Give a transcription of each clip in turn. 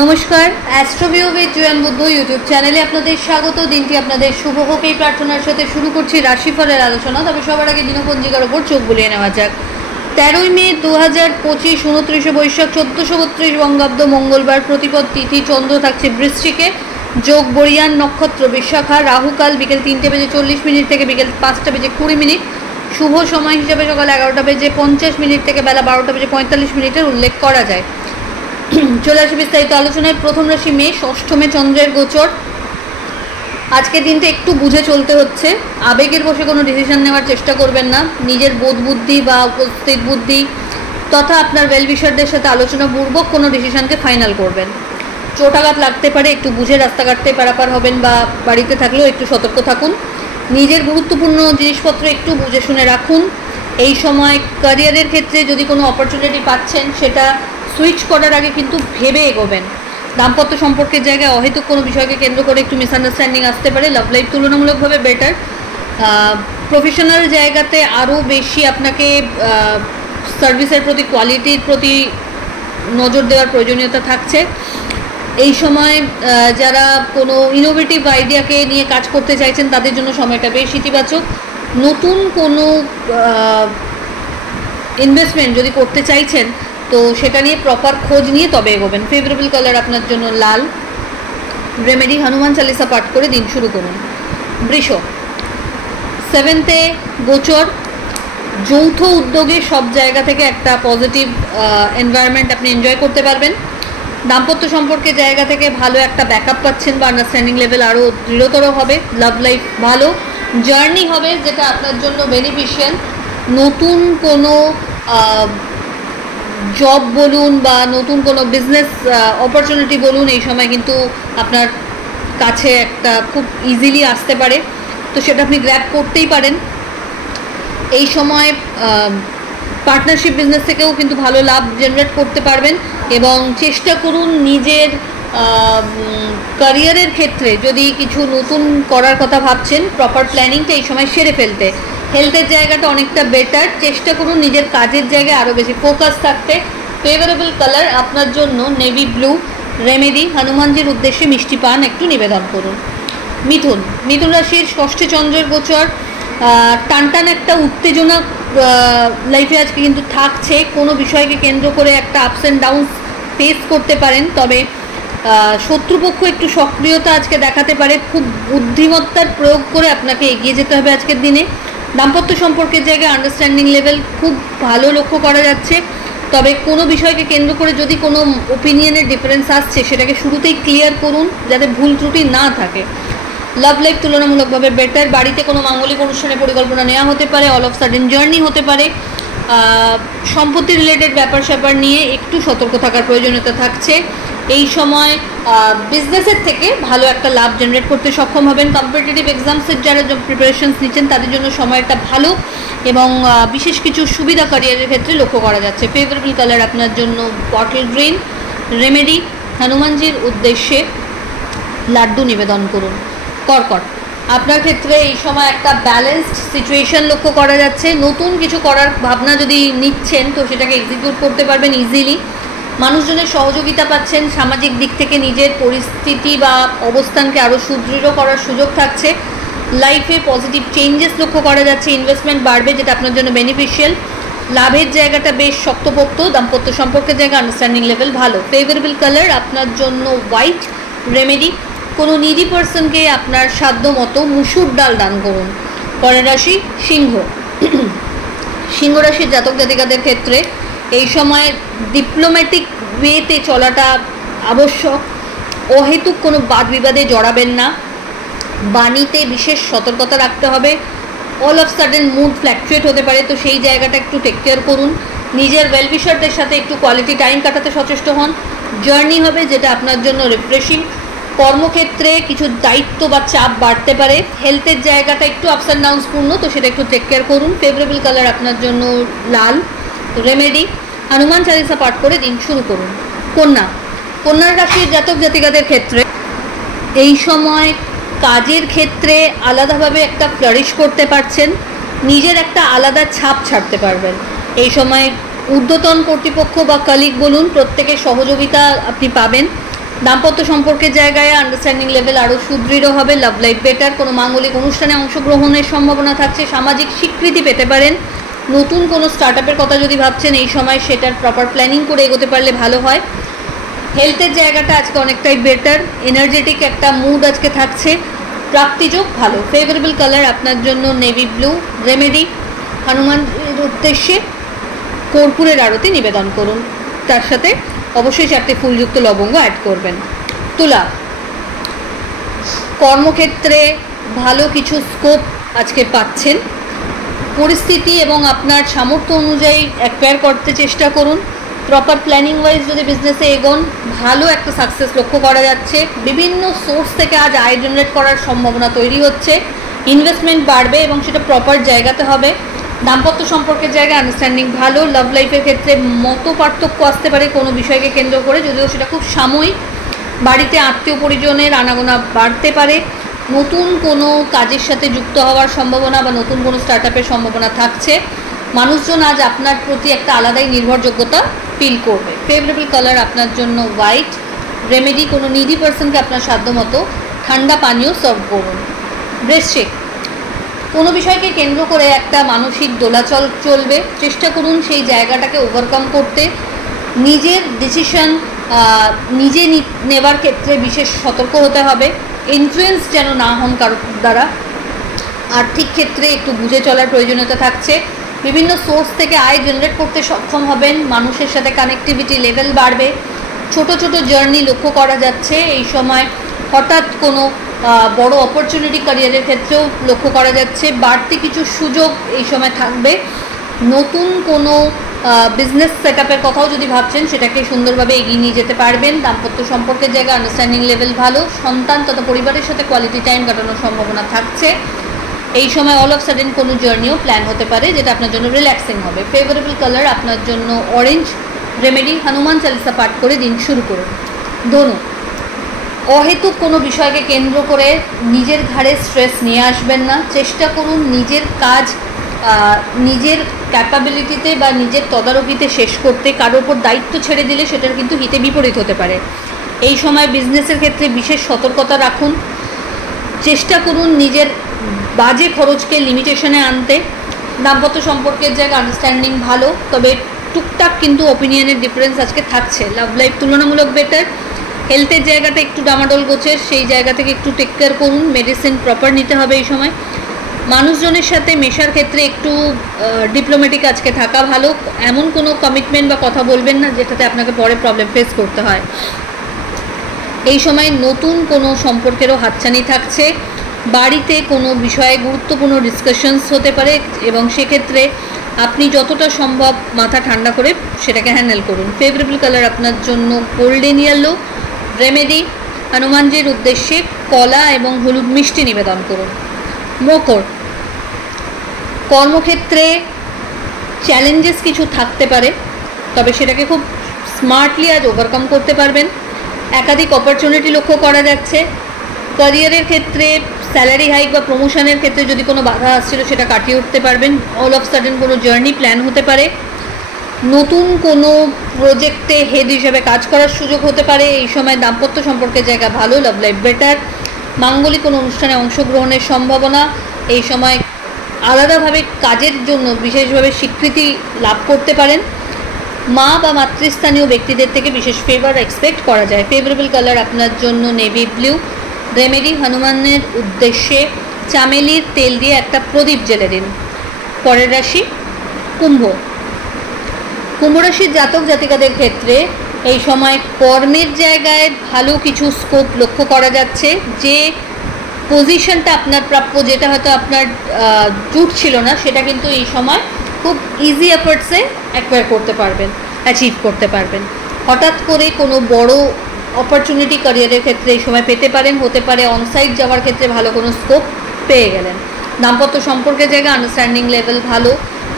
নমস্কার, অ্যাস্ট্রোভিউ with Jewel Buddha YouTube চ্যানেলে আপনাদের স্বাগত। দিনটি আপনাদের শুভ হোক এই প্রার্থনার সাথে শুরু করছি রাশিফলের আলোচনা। তবে সবার আগে দিনপঞ্জিকার ওপর চোখ বুলিয়ে নেওয়া যাক। 13ই মে 2025, 29শে বৈশাখ 1432 বঙ্গাব্দ, মঙ্গলবার, প্রতিপদ তিথি, চন্দ্র থাকছে বৃশ্চিকে, যোগ বরিয়ান, নক্ষত্র বিশাখা, রাহুকাল বিকেল 3:40 থেকে বিকেল 5:20, শুভ সময় হিসাবে সকাল 11:50 থেকে বেলা 12:45 উল্লেখ করা যায়। চলে আসি বিস্তারিত আলোচনায়। প্রথম রাশি মেষ, অষ্টমে চন্দ্রের গোচর। আজকের দিনটা একটু বুঝে চলতে হচ্ছে। আবেগের বসে কোনো ডিসিশন নেওয়ার চেষ্টা করবেন না। নিজের বোধ বুদ্ধি বা উপস্থিত বুদ্ধি তথা আপনার ওয়েলউইশারদের সাথে আলোচনা পূর্বক কোনো ডিসিশনকে ফাইনাল করবেন। চোটাঘাত লাগতে পারে, একটু বুঝে রাস্তাঘাটে পারাপার হবেন বা বাড়িতে থাকলেও একটু সতর্ক থাকুন। নিজের গুরুত্বপূর্ণ জিনিসপত্র একটু বুঝে শুনে রাখুন। এই সময় ক্যারিয়ারের ক্ষেত্রে যদি কোনো অপরচুনিটি পাচ্ছেন সেটা সুইচ করার আগে কিন্তু ভেবে এগোবেন। দাম্পত্য সম্পর্কের জায়গায় অহেতুক কোনো বিষয়কে কেন্দ্র করে একটু মিসআন্ডারস্ট্যান্ডিং আসতে পারে। লাভ লাইফ তুলনামূলকভাবে বেটার। প্রফেশনাল জায়গাতে আরও বেশি আপনাকে সার্ভিসের প্রতি, কোয়ালিটির প্রতি নজর দেওয়ার প্রয়োজনীয়তা থাকছে। এই সময় যারা কোনো ইনোভেটিভ আইডিয়াকে নিয়ে কাজ করতে চাইছেন তাদের জন্য সময়টা বেশ ইতিবাচক। নতুন কোনো ইনভেস্টমেন্ট যদি করতে চাইছেন তো সেটা নিয়ে প্রপার খোঁজ নিয়ে তবে এগোবেন। ফেভারেবল কালার আপনার জন্য লাল। রেমেডি, হনুমান চালিসা পাঠ করে দিন শুরু করুন। বৃষ, 7th-এ গোচর। যৌথ উদ্যোগে সব জায়গা থেকে একটা পজিটিভ এনভায়রনমেন্ট আপনি এনজয় করতে পারবেন। দাম্পত্য সম্পর্কের জায়গা থেকে ভালো একটা ব্যাকআপ পাচ্ছেন বা আন্ডারস্ট্যান্ডিং লেভেল আরও দৃঢ়তর হবে। লাভ লাইফ ভালো। জার্নি হবে যেটা আপনার জন্য বেনিফিশিয়াল। নতুন কোনো জব বলুন বা নতুন কোনো বিজনেস অপরচুনিটি বলুন, এই সময় কিন্তু আপনার কাছে একটা খুব ইজিলি আসতে পারে, তো সেটা আপনি গ্র্যাব করতেই পারেন। এই সময় পার্টনারশিপ বিজনেস থেকেও কিন্তু ভালো লাভ জেনারেট করতে পারবেন এবং চেষ্টা করুন নিজের ক্যারিয়ারের ক্ষেত্রে যদি কিছু নতুন করার কথা ভাবছেন প্রপার প্ল্যানিংটা এই সময় সেরে ফেলতে। হেলথের জায়গাটা অনেকটা বেটার। চেষ্টা করুন নিজের কাজের জায়গায় আরও বেশি ফোকাস থাকতে। ফেভারেবল কালার আপনার জন্য নেভি ব্লু। রেমেডি, হনুমানজির উদ্দেশ্যে মিষ্টি পান একটু নিবেদন করুন। মিথুন, মিথুন রাশির 6ঠে চন্দ্রের গোচর। টানটান একটা উত্তেজনা লাইফে আজকে কিন্তু থাকছে। কোনো বিষয়কে কেন্দ্র করে একটা আপস অ্যান্ড ডাউনস ফেস করতে পারেন। তবে শত্রুপক্ষ একটু সক্রিয়তা আজকে দেখাতে পারে। খুব বুদ্ধিমত্তার প্রয়োগ করে আপনাকে এগিয়ে যেতে হবে আজকের দিনে। দাম্পত্য সম্পর্কের জায়গায় আন্ডারস্ট্যান্ডিং লেভেল খুব ভালো লক্ষ্য করা যাচ্ছে। তবে কোনো বিষয়কে কেন্দ্র করে যদি কোনো ওপিনিয়নের ডিফারেন্স আসছে সেটাকে শুরুতেই ক্লিয়ার করুন যাতে ভুল ত্রুটি না থাকে। লাভ লাইফ তুলনামূলকভাবে বেটার। বাড়িতে কোনো মাঙ্গলিক অনুষ্ঠানের পরিকল্পনা নেওয়া হতে পারে। অল অফ সাডেন জার্নি হতে পারে। সম্পত্তি রিলেটেড ব্যাপার স্যাপার নিয়ে একটু সতর্ক থাকার প্রয়োজনীয়তা থাকছে। এই সময় বিজনেসের থেকে ভালো একটা লাভ জেনারেট করতে সক্ষম হবেন। কম্পিটিটিভ এক্সামসের যারা প্রিপারেশনস নিচ্ছেন তাদের জন্য সময়টা ভালো এবং বিশেষ কিছু সুবিধা ক্যারিয়ারের ক্ষেত্রে লক্ষ্য করা যাচ্ছে। ফেভারেবল কালার আপনার জন্য বটল গ্রিন। রেমেডি, হনুমানজির উদ্দেশ্যে লাড্ডু নিবেদন করুন। কর্কট, আপনার ক্ষেত্রে এই সময় একটা ব্যালেন্সড সিচুয়েশন লক্ষ্য করা যাচ্ছে। নতুন কিছু করার ভাবনা যদি নিচ্ছেন তো সেটাকে এক্সিকিউট করতে পারবেন ইজিলি। মানুষজনের সহযোগিতা পাচ্ছেন। সামাজিক দিক থেকে নিজের পরিস্থিতি বা অবস্থানকে আরও সুদৃঢ় করার সুযোগ থাকছে। লাইফে পজিটিভ চেঞ্জেস লক্ষ্য করা যাচ্ছে। ইনভেস্টমেন্ট বাড়বে যেটা আপনার জন্য বেনিফিশিয়াল। লাভের জায়গাটা বেশ শক্তপোক্ত। দাম্পত্য সম্পর্কের জায়গা আন্ডারস্ট্যান্ডিং লেভেল ভালো। ফেভারেবল কালার আপনার জন্য হোয়াইট। রেমেডি, কোনো নিডি পার্সনকে আপনার সাধ্য মতো মুসুর ডাল দান করুন। পরের রাশি সিংহ। সিংহ রাশির জাতক জাতিকাদের ক্ষেত্রে এই সময় ডিপ্লোম্যাটিক ওয়েতে চলাটা আবশ্যক। অহেতুক কোনো বাদ বিবাদে জড়াবেন না। বাণীতে বিশেষ সতর্কতা রাখতে হবে। All of sudden mood fluctuate হতে পারে, তো সেই জায়গাটা একটু টেক কেয়ার করুন। নিজের ওয়েলউইশারদের সাথে একটু কোয়ালিটি টাইম কাটাতে সচেষ্ট হন। জার্নি হবে যেটা আপনার জন্য রিফ্রেশিং। কর্মক্ষেত্রে কিছু দায়িত্ব বা চাপ বাড়তে পারে। হেলথের জায়গাটা একটু আপস অ্যান্ড ডাউনস পূর্ণ, তো সেটা একটু টেক কেয়ার করুন। ফেভারেবল কালার আপনার জন্য লাল। রেমেডি, হনুমান চালিসা পাঠ করে দিন শুরু করুন। কন্যা, কন্যার রাশির জাতক জাতিকাদের ক্ষেত্রে এই সময় কাজের ক্ষেত্রে আলাদাভাবে একটা ফ্লারিশ করতে পারছেন। নিজের একটা আলাদা ছাপ ছাড়তে পারবেন। এই সময় ঊর্ধ্বতন কর্তৃপক্ষ বা কলিগ বলুন, প্রত্যেকের সহযোগিতা আপনি পাবেন। দাম্পত্য সম্পর্কের জায়গায় আন্ডারস্ট্যান্ডিং লেভেল আরও সুদৃঢ় হবে, লাভ লাইফ বেটার, কোনো মাঙ্গলিক অনুষ্ঠানে অংশগ্রহণের সম্ভাবনা থাকছে, সামাজিক স্বীকৃতি পেতে পারেন, নতুন কোনো স্টার্টআপের কথা যদি ভাবছেন এই সময় সেটার প্রপার প্ল্যানিং করে এগোতে পারলে ভালো হয়। হেলথের জায়গাটা আজকে অনেকটাই বেটার, এনার্জেটিক একটা মুড আজকে থাকছে, প্রাপ্তিযোগ ভালো। ফেভারেবল কালার আপনার জন্য নেভি ব্লু। রেমেডি হনুমানের উদ্দেশ্যে কর্পূরের আরতি নিবেদন করুন, তার সাথে অবশ্যই 4টে ফুলযুক্ত লবঙ্গ অ্যাড করবেন। তুলা, কর্মক্ষেত্রে ভালো কিছু স্কোপ আজকে পাচ্ছেন, পরিস্থিতি এবং আপনার সামর্থ্য অনুযায়ী অ্যাকোয়ার করতে চেষ্টা করুন। প্রপার প্ল্যানিং ওয়াইজ যদি বিজনেসে এগোন ভালো একটা সাকসেস লক্ষ্য করা যাচ্ছে, বিভিন্ন সোর্স থেকে আজ আয় জেনারেট করার সম্ভাবনা তৈরি হচ্ছে, ইনভেস্টমেন্ট বাড়বে এবং সেটা প্রপার জায়গাতে হবে। দাম্পত্য সম্পর্কের জায়গায় আন্ডারস্ট্যান্ডিং ভালো, লাভ লাইফের ক্ষেত্রে মত পার্থক্য আসতে পারে কোনো বিষয়কে কেন্দ্র করে, যদিও সেটা খুব সাময়িক। বাড়িতে আত্মীয় পরিজনের আনাগোনা বাড়তে পারে, নতুন কোনো কাজের সাথে যুক্ত হওয়ার সম্ভাবনা বা নতুন কোনো স্টার্টআপের সম্ভাবনা থাকছে। মানুষজন আজ আপনার প্রতি একটা আলাদাই নির্ভরযোগ্যতা ফিল করবে। ফেভারেবল কালার আপনার জন্য হোয়াইট। রেমেডি, কোনো নিডি পার্সনকে আপনার সাধ্যমতো ঠান্ডা পানীয় সার্ভ করুন। বৃশ্চিক, কোনো বিষয়কে কেন্দ্র করে একটা মানসিক দোলাচল চলবে, চেষ্টা করুন সেই জায়গাটাকে ওভারকাম করতে। নিজের ডিসিশন নিজে নেবার ক্ষেত্রে বিশেষ সতর্ক হতে হবে, ইনফ্লুয়েন্স যেন না হন কারোর দ্বারা। আর্থিক ক্ষেত্রে একটু বুঝে চলার প্রয়োজনীয়তা থাকছে, বিভিন্ন সোর্স থেকে আয় জেনারেট করতে সক্ষম হবেন, মানুষের সাথে কানেক্টিভিটি লেভেল বাড়বে, ছোট ছোট জার্নি লক্ষ্য করা যাচ্ছে এই সময়। হঠাৎ কোনো বড় অপরচুনিটি ক্যারিয়ারের ক্ষেত্রেও লক্ষ্য করা যাচ্ছে, বাড়তি কিছু সুযোগ এই সময় থাকবে। নতুন কোনো বিজনেস সেট আপের কথাও যদি ভাবছেন সেটাকে সুন্দরভাবে এগিয়ে নিয়ে যেতে পারবেন। দাম্পত্য সম্পর্কের জায়গায় আন্ডারস্ট্যান্ডিং লেভেল ভালো, সন্তান তথা পরিবারের সাথে কোয়ালিটি টাইম কাটানোর সম্ভাবনা থাকছে। এই সময় অল অফ সাডেন কোনো জার্নিও প্ল্যান হতে পারে যেটা আপনার জন্য রিল্যাক্সিং হবে। ফেভারেবল কালার আপনার জন্য অরেঞ্জ। রেমেডি, হনুমান চালিসা পাঠ করে দিন শুরু করুন। ধনু, অহেতুক কোনো বিষয়কে কেন্দ্র করে নিজের ঘাড়ে স্ট্রেস নিয়ে আসবেন না, চেষ্টা করুন নিজের কাজ নিজের ক্যাপাবিলিটিতে বা নিজের তদারকিতে শেষ করতে। কারোর ওপর দায়িত্ব ছেড়ে দিলে সেটার কিন্তু হিতে বিপরীত হতে পারে। এই সময় বিজনেসের ক্ষেত্রে বিশেষ সতর্কতা রাখুন, চেষ্টা করুন নিজের বাজে খরচকে লিমিটেশনে আনতে। দাম্পত্য সম্পর্কের জায়গায় আন্ডারস্ট্যান্ডিং ভালো, তবে টুকটাক কিন্তু অপিনিয়নের ডিফারেন্স আজকে থাকছে। লাভ লাইফ তুলনামূলক বেটার। হেলথের জায়গাটা একটু ডামাডোল গোছের, সেই জায়গা থেকে একটু টেক কেয়ার করুন, মেডিসিন প্রপার নিতে হবে এই সময়। মানুষজনের সাথে মেশার ক্ষেত্রে একটু ডিপ্লোম্যাটিক আজকে থাকা ভালো, এমন কোনো কমিটমেন্ট বা কথা বলবেন না যেটাতে আপনাকে পরে প্রবলেম ফেস করতে হয়। এই সময় নতুন কোনো সম্পর্কেরও হাতছানি থাকছে, বাড়িতে কোনো বিষয়ে গুরুত্বপূর্ণ ডিসকাশনস হতে পারে এবং সেক্ষেত্রে আপনি যতটা সম্ভব মাথা ঠান্ডা করে সেটাকে হ্যান্ডেল করুন। ফেভারেবল কালার আপনার জন্য গোল্ডেন ইয়েলো। রেমেডি, হনুমানজির উদ্দেশ্যে কলা এবং হলুদ মিষ্টি নিবেদন করুন। মকর, কর্মক্ষেত্রে চ্যালেঞ্জেস কিছু থাকতে পারে, তবে সেটাকে খুব স্মার্টলি আজ ওভারকাম করতে পারবেন। একাধিক অপরচুনিটি লক্ষ্য করা যাচ্ছে। ক্যারিয়ারের ক্ষেত্রে স্যালারি হাইক বা প্রমোশনের ক্ষেত্রে যদি কোনো বাধা আসছিল সেটা কাটিয়ে উঠতে পারবেন। অল অফ সাডেন কোনো জার্নি প্ল্যান হতে পারে, নতুন কোনো প্রজেক্টে হেড হিসেবে কাজ করার সুযোগ হতে পারে। এই সময় দাম্পত্য সম্পর্কের জায়গা ভালো, লাভ লাইফ বেটার। মাঙ্গলিক কোনো অনুষ্ঠানে অংশগ্রহণের সম্ভাবনা, এই সময় আলাদাভাবে কাজের জন্য বিশেষভাবে স্বীকৃতি লাভ করতে পারেন। মা বা মাতৃস্থানীয় ব্যক্তিদের থেকে বিশেষ ফেভার এক্সপেক্ট করা যায়। ফেভারেবল কালার আপনার জন্য নেভি ব্লু। রেমেডি, হনুমানের উদ্দেশ্যে চামেলির তেল দিয়ে একটা প্রদীপ জ্বেলে দিন। পরের রাশি কুম্ভ। কুম্ভ রাশির জাতক জাতিকাদের ক্ষেত্রে এই সময় কর্মের জায়গায় ভালো কিছু স্কোপ লক্ষ্য করা যাচ্ছে। যে পজিশনটা আপনার প্রাপ্য, যেটা হয়তো আপনার জুটছিল না, সেটা কিন্তু এই সময় খুব ইজি এফার্টসে অ্যাকোয়ার করতে পারবেন, অ্যাচিভ করতে পারবেন। হঠাৎ করে কোনো বড় অপরচুনিটি ক্যারিয়ারের ক্ষেত্রে এই সময় পেতে পারেন, হতে পারে অনসাইট যাওয়ার ক্ষেত্রে ভালো কোনো স্কোপ পেয়ে গেলেন। দাম্পত্য সম্পর্কের জায়গায় আন্ডারস্ট্যান্ডিং লেভেল ভালো,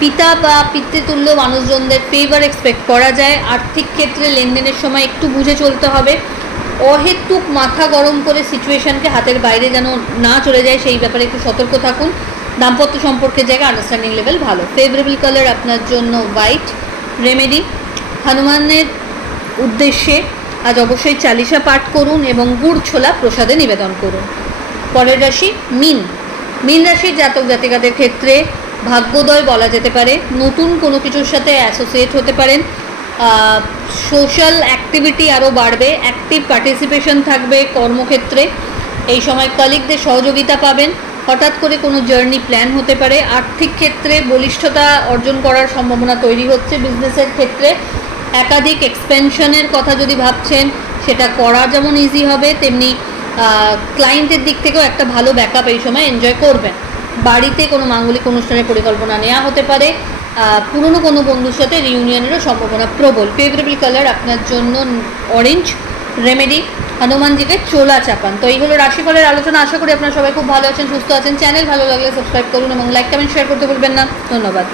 পিতা বা পিতৃতুল্য মানুষজনদের ফেভার এক্সপেক্ট করা যায়। আর্থিক ক্ষেত্রে লেনদেনের সময় একটু বুঝে চলতে হবে, অহেতুক মাথা গরম করে সিচুয়েশনকে হাতের বাইরে যেন না চলে যায় সেই ব্যাপারে একটু সতর্ক থাকুন। দাম্পত্য সম্পর্কের জায়গায় আন্ডারস্ট্যান্ডিং লেভেল ভালো। ফেভারেবল কালার আপনার জন্য হোয়াইট। রেমেডি, হনুমানের উদ্দেশ্যে আজ অবশ্যই চালিসা পাঠ করুন এবং গুড় ছোলা প্রসাদে নিবেদন করুন। পরের রাশি মিন। মিন রাশির জাতক জাতিকাদের ক্ষেত্রে ভাগ্যোদয় বলা যেতে পারে। নতুন কোনো কিছুর সাথে অ্যাসোসিয়েট হতে পারেন। সোশ্যাল অ্যাক্টিভিটি আরও বাড়বে, অ্যাক্টিভ পার্টিসিপেশন থাকবে কর্মক্ষেত্রে। এই সময় কলিগদের সহযোগিতা পাবেন। হঠাৎ করে কোনো জার্নি প্ল্যান হতে পারে। আর্থিক ক্ষেত্রে বলিষ্ঠতা অর্জন করার সম্ভাবনা তৈরি হচ্ছে। বিজনেসের ক্ষেত্রে একাধিক এক্সপেনশনের কথা যদি ভাবছেন সেটা করা যেমন ইজি হবে, তেমনি ক্লায়েন্টের দিক থেকেও একটা ভালো ব্যাকআপ এই সময় এনজয় করবেন। বাড়িতে কোনো মাঙ্গলিক অনুষ্ঠানের পরিকল্পনা নেওয়া হতে পারে। পুরনো কোনো বন্ধুর সাথে রিউনিয়নেরও সম্ভাবনা প্রবল। ফেভারেবল কালার আপনার জন্য অরেঞ্জ। রেমেডি হনুমানজিকে চোলা চাপান। তো এই হলো রাশিফলের আলোচনা। আশা করি আপনারা সবাই খুব ভালো আছেন, সুস্থ আছেন। চ্যানেল ভালো লাগলে সাবস্ক্রাইব করুন এবং লাইক কমেন্ট শেয়ার করতে ভুলবেন না। ধন্যবাদ।